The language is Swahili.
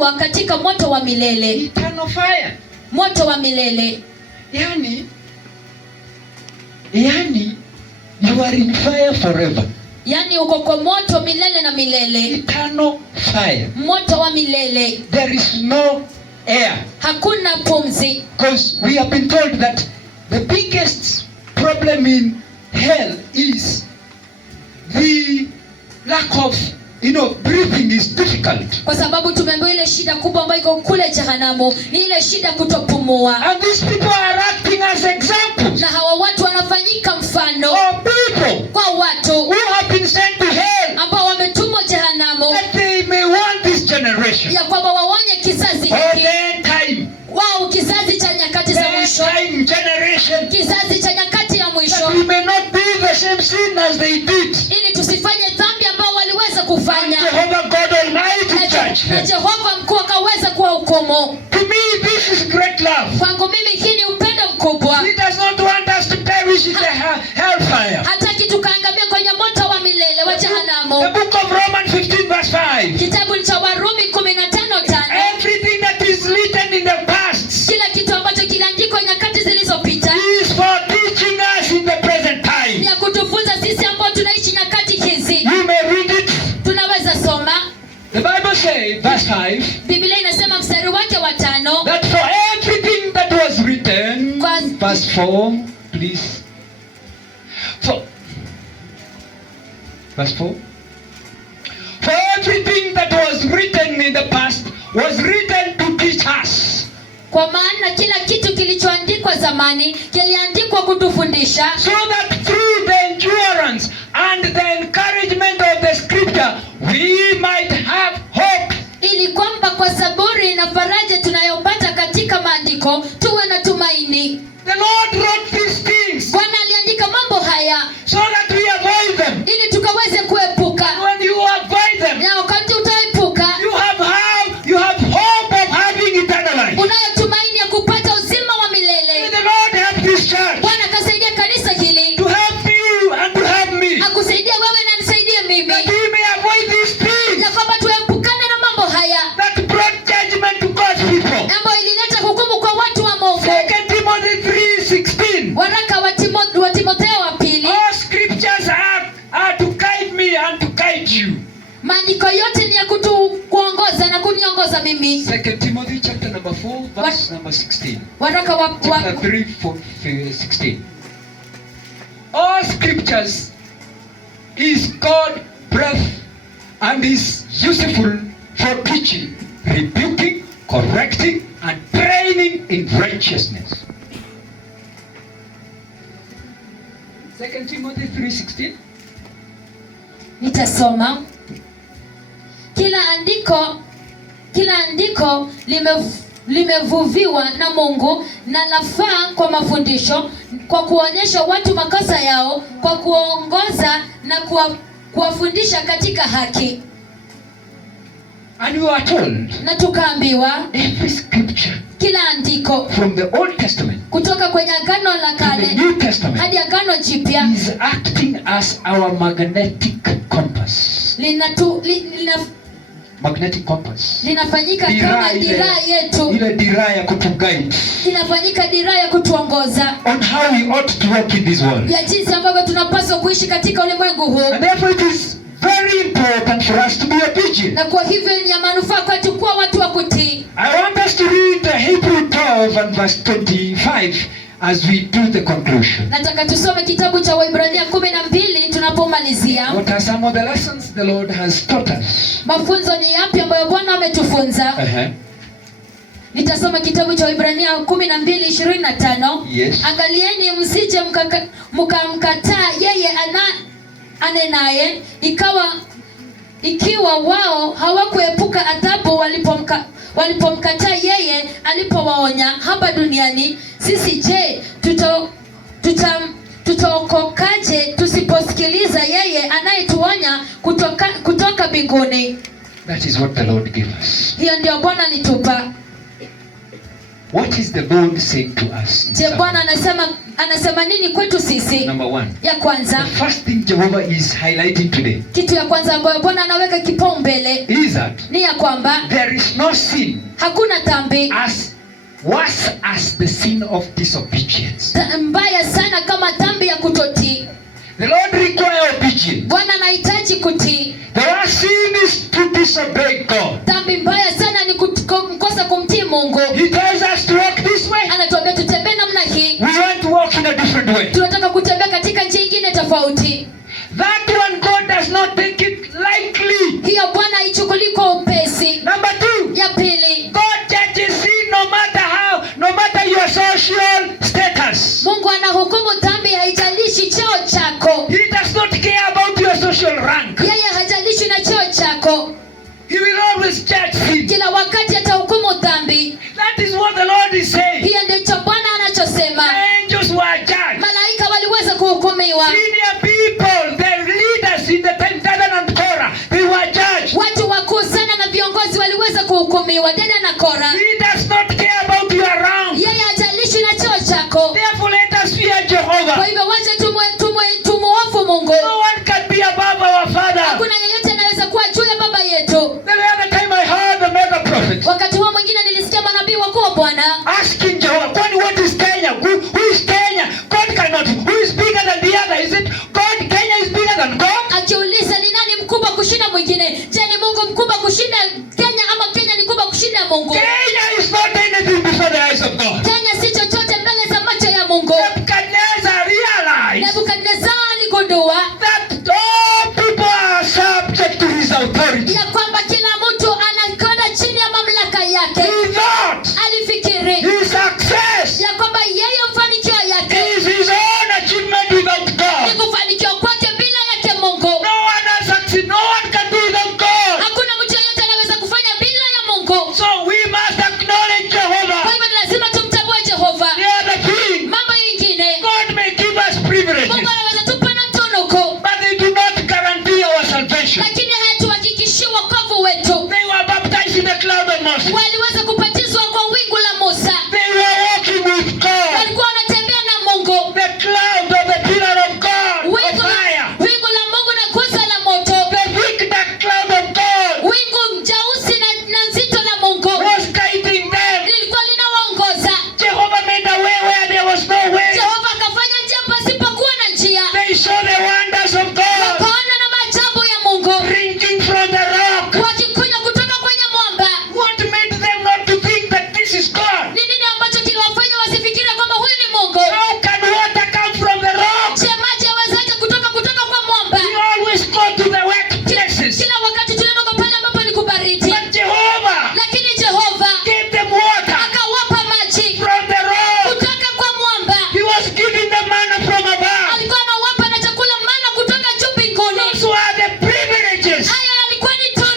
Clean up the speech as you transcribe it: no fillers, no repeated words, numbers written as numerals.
katika moto wa milele. Eternal fire. Moto wa milele. Yani you are in fire forever. Yani uko kwa moto milele na milele. Eternal fire. Moto wa milele. There is no air. Hakuna pumzi. Because we have been told that the biggest problem in hell is the lack of breathing is difficult. Kwa sababu tumeambiwa ile shida kubwa ambayo iko kule jehanamu ni ile shida kutopumua. And these people are acting as examples. Na hawa watu wanafanyika mfano of people kwa watu who have been sent to hell, ambao wametumwa jehanamu, that they may warn this generation. Ya kwamba waonye kizazi hiki. Time. Wao kizazi cha nyakati za mwisho. Time generation. Kizazi cha nyakati ya mwisho. That we may not do the same sin as they did. Ili tusifanye dhambi ambao waliweza kufanya. Jehovah God Almighty judge. Na Jehova mkuu akaweza kuwahukumu. To me this is great love. Kwangu mimi hii ni upendo mkubwa. He does not want us to perish in the hellfire. Hataki tukaangamia kwenye moto wa milele wa jehanamu. The book of Romans 15 verse 5. Kitabu cha Warumi 15:5. Everything that is written in the past, kila kitu ambacho kiliandikwa nyakati zilizopita, is for teaching us in the present time. Ya kutufunza sisi ambao tunaishi nyakati hizi. You may read it. Tunaweza soma. The Bible says, verse 5. Biblia inasema mstari wake wa 5. That for everything that was written. Verse 4, please. Verse 4. For everything that was written in the past was written to teach us. Kwa maana kila kitu kilichoandikwa zamani kiliandikwa kutufundisha. So that through the endurance and the encouragement of the scripture we might have hope. Ili kwamba kwa saburi na faraja tunayopata katika maandiko tuwe na tumaini. The Lord wrote these things. Bwana aliandika mambo haya so that we avoid them. Ili tukaweze kuepuka. And when you avoid them, na wakati utaepuka, you have hope of having eternal life. Unayo tumaini ya kupata uzima wa milele. May the Lord help this church. Bwana akasaidia kanisa hili. To help you and to help me. Akusaidia wewe na nisaidie mimi. That we may avoid these things. Ya kwamba tuepukane na mambo haya. That brought judgment to God's people. Ambayo ilileta hukumu kwa watu wa Mungu. 2 Timothy 3:16. Waraka wa Timotheo wa pili. All scriptures are to guide me and to guide you. Maandiko yote ni ya kuongoza na kuniongoza mimi. 2 Timothy chapter number 4 verse number 16. Waraka wa chapter 3:16. All scriptures is God breath and is useful for teaching, rebuking, correcting and training in righteousness. 2 Timothy 3:16. Nitasoma. Kila andiko limevuviwa na Mungu na lafaa kwa mafundisho, kwa kuonyesha watu makosa yao, kwa kuongoza na kuwafundisha katika haki. And we are told, na tukaambiwa, every scripture, kila andiko from the Old Testament kutoka kwenye Agano la Kale hadi Agano Jipya is acting as our magnetic compass. Magnetic compass. Linafanyika kama dira yetu. Ile dira ya kutuguide. Linafanyika dira ya kutuongoza. On how we ought to walk in this world. Ya jinsi ambavyo tunapaswa kuishi katika ulimwengu huu. And therefore it is very important for us to be obedient. Na kwa hivyo ni ya manufaa kwetu kuwa watu wa kutii. I want us to read the Hebrew 12 and verse 25 as we do the conclusion. Nataka tusome kitabu cha Waebrania 12 tunapomalizia. What are some of the lessons the Lord has taught us? Mafunzo ni yapi ambayo Bwana ametufunza? Nitasoma kitabu cha Waebrania 12:25. Yes. Angalieni msije mkamkataa yeye anenaye, ikiwa wao hawakuepuka adhabu walipomkataa yeye alipowaonya hapa duniani. Sisi je, tutaokokaje tusiposikiliza yeye anayetuonya kutoka mbinguni? That is what the Lord gave us. Hiyo ndio Bwana alitupa. What is the Lord saying to us? Je, Bwana anasema Anasema nini kwetu sisi? Number one. Ya kwanza. The first thing Jehovah is highlighting today. Kitu ya kwanza ambayo Bwana anaweka kipaumbele Is that ni ya kwamba there is no sin hakuna dhambi as worse as the sin of disobedience. mbaya sana kama dhambi ya kutotii. The Lord requires obedience. Bwana anahitaji kutii. The worst sin is to disobey God. Dhambi mbaya sana ni kukosa kumtii Mungu. He tells us to walk this way. Anatuambia tutembee namna hii. We want to walk in a different way. Tunataka kutembea katika njia nyingine tofauti. That one God does not take it lightly. Hiyo Bwana haichukulii kwa upesi. Number two. Ya pili. God judges sin no matter your social status. Mungu anahukumu dhambi haijalishi cheo chako. He does not care about your social rank. Yeye hajalishi na cheo chako. He will always judge sin. Kila wakati atahukumu dhambi. That is what the Lord is saying. Hiyo ndicho Bwana anachosema. The angels were judged. Malaika waliweza kuhukumiwa. Senior people, the leaders in the time, Dathan and Korah, they were judged. Watu wakuu sana na viongozi waliweza kuhukumiwa. Dathan na Korah. He does not care about your rank. Yeye hajalishi na cheo chako. Therefore let us fear Jehovah. Kwa hivyo wacha tumuhofu Mungu. No one can be above our Father. Hakuna yeyote anaweza kuwa juu ya baba yetu. The other time I heard the mega prophet. Wakati huo mwingine nilisikia manabii wakuu wa Bwana Asking Jehovah, kwani what is Kenya? Who is Kenya? God cannot. Who is bigger than the other? Is it God? Kenya is bigger than God? akiuliza ni nani mkubwa kushinda mwingine. Je, ni Mungu mkubwa kushinda Kenya ama Kenya ni kubwa kushinda Mungu? Kenya is not anything before the eyes of God. Kenya si chochote mbele za macho ya Mungu. Nebuchadnezzar realized Nebukadnezar aligundua that all people are subject to his authority. ya kwamba kila mtu anakwenda chini ya mamlaka yake. He thought Alifikiri his success ya kwamba yeye mafanikio yake is his own achievement without ni God. kufanikiwa kwake bila yake Mungu. No one has succeeded. No one can do without God. Hakuna mtu yeyote anaweza kufanya bila ya Mungu. So we must acknowledge Jehovah. Kwa hivyo ni lazima tumtambue Jehova. The other thing, Mambo mengine God may give us privileges, Mungu anaweza tupa na tunuku, but they do not guarantee our salvation. lakini hayatuhakikishii wokovu wetu. They were baptized in the cloud of Moses. Waliweza